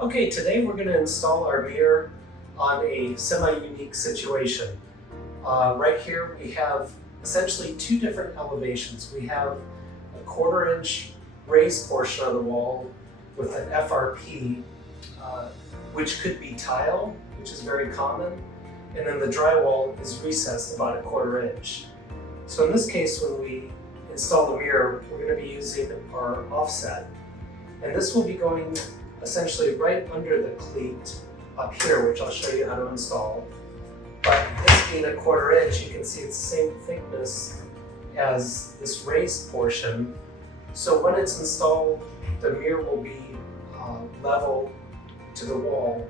Okay, today we're going to install our mirror on a semi-unique situation. Right here we have essentially two different elevations. We have a 1/4 inch raised portion of the wall with an FRP, which could be tile, which is very common, and then the drywall is recessed about a 1/4 inch. So in this case, when we install the mirror, we're going to be using our offset, and this will be going essentially right under the cleat up here, which I'll show you how to install. But this being a 1/4 inch, you can see it's the same thickness as this raised portion. So when it's installed, the mirror will be level to the wall,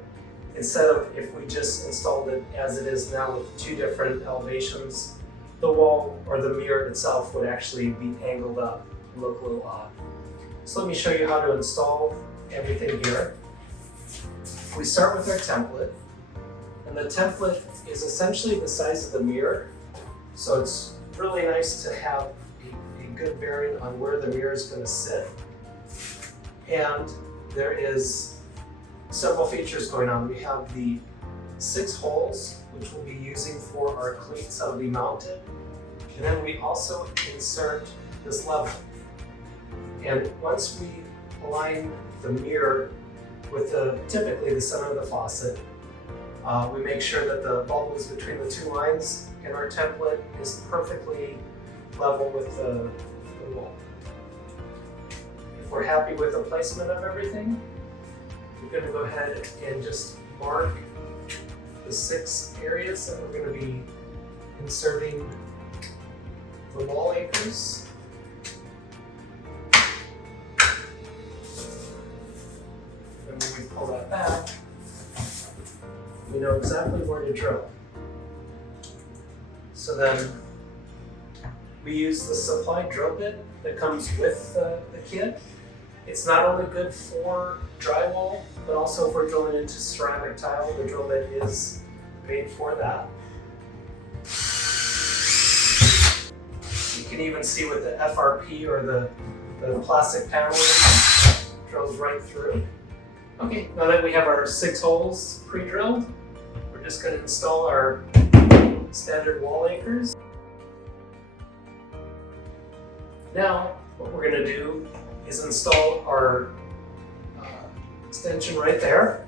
instead of if we just installed it as it is now with two different elevations. The wall or the mirror itself would actually be angled up and look a little odd. So let me show you how to install everything here. We start with our template, and the template is essentially the size of the mirror, so it's really nice to have a good bearing on where the mirror is going to sit. And there is several features going on. We have the 6 holes, which we'll be using for our cleats that will be mounted, and then we also insert this level. And once we align the mirror with typically the center of the faucet, we make sure that the bubbles between the two lines in our template is perfectly level with the wall. If we're happy with the placement of everything, we're going to go ahead and just mark the 6 areas that we're going to be inserting the wall anchors. And when we pull that back, we know exactly where to drill. So then we use the supply drill bit that comes with the kit. It's not only good for drywall, but also for drilling into ceramic tile. The drill bit is made for that. You can even see with the FRP or the plastic panel drills right through. Okay, now that we have our 6 holes pre-drilled, we're just going to install our standard wall anchors. Now, what we're going to do is install our extension right there.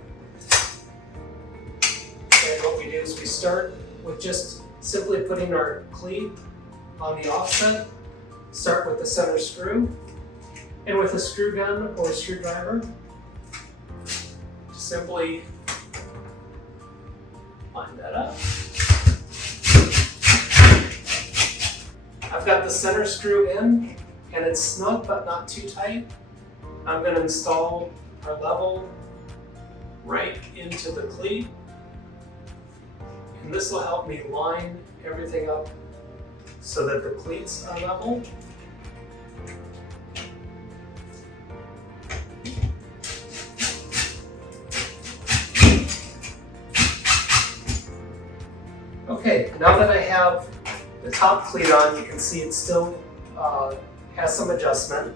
And what we do is we start with just simply putting our cleat on the offset. Start with the center screw, and with a screw gun or a screwdriver, simply line that up. I've got the center screw in, and it's snug but not too tight. I'm going to install our level right into the cleat, and this will help me line everything up so that the cleats are level. Okay, now that I have the top cleat on, you can see it still has some adjustment.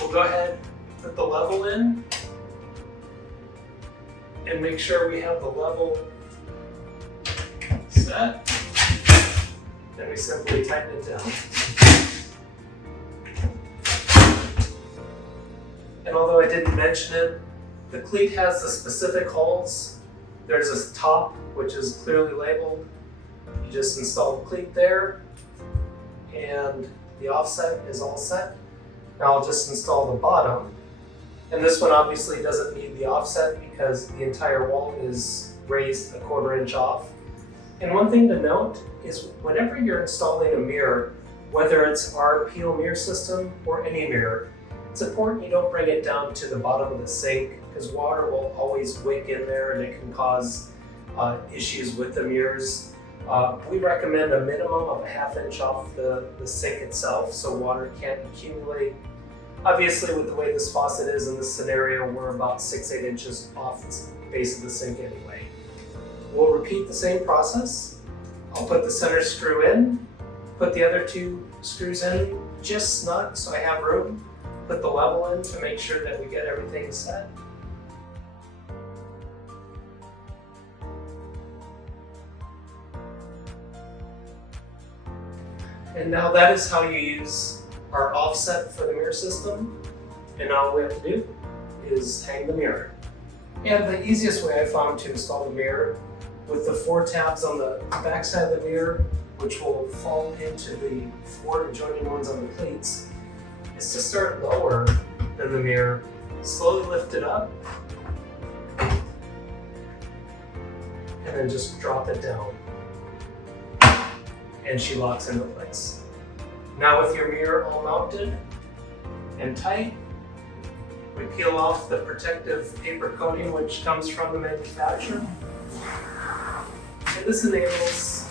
We'll go ahead, put the level in, and make sure we have the level set. Then we simply tighten it down. And although I didn't mention it, the cleat has the specific holes. There's a top, which is clearly labeled. You just install the cleat there, and the offset is all set. Now I'll just install the bottom. And this one obviously doesn't need the offset because the entire wall is raised a 1/4 inch off. And one thing to note is whenever you're installing a mirror, whether it's our peel mirror system or any mirror, it's important you don't bring it down to the bottom of the sink, because water will always wick in there and it can cause issues with the mirrors. We recommend a minimum of a 1/2 inch off the sink itself so water can't accumulate. Obviously, with the way this faucet is in this scenario, we're about 6-8 inches off the base of the sink anyway. We'll repeat the same process. I'll put the center screw in, put the other 2 screws in just snug so I have room, put the level in to make sure that we get everything set. And now that is how you use our offset for the mirror system. And all we have to do is hang the mirror. And the easiest way I found to install the mirror, with the 4 tabs on the back side of the mirror, which will fall into the 4 adjoining ones on the plates, is to start lower than the mirror, slowly lift it up, and then just drop it down. And she locks into place. Now with your mirror all mounted and tight, we peel off the protective paper coating which comes from the manufacturer. And this enables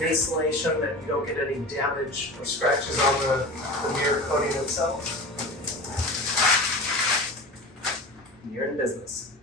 installation that you don't get any damage or scratches on the mirror coating itself. You're in business.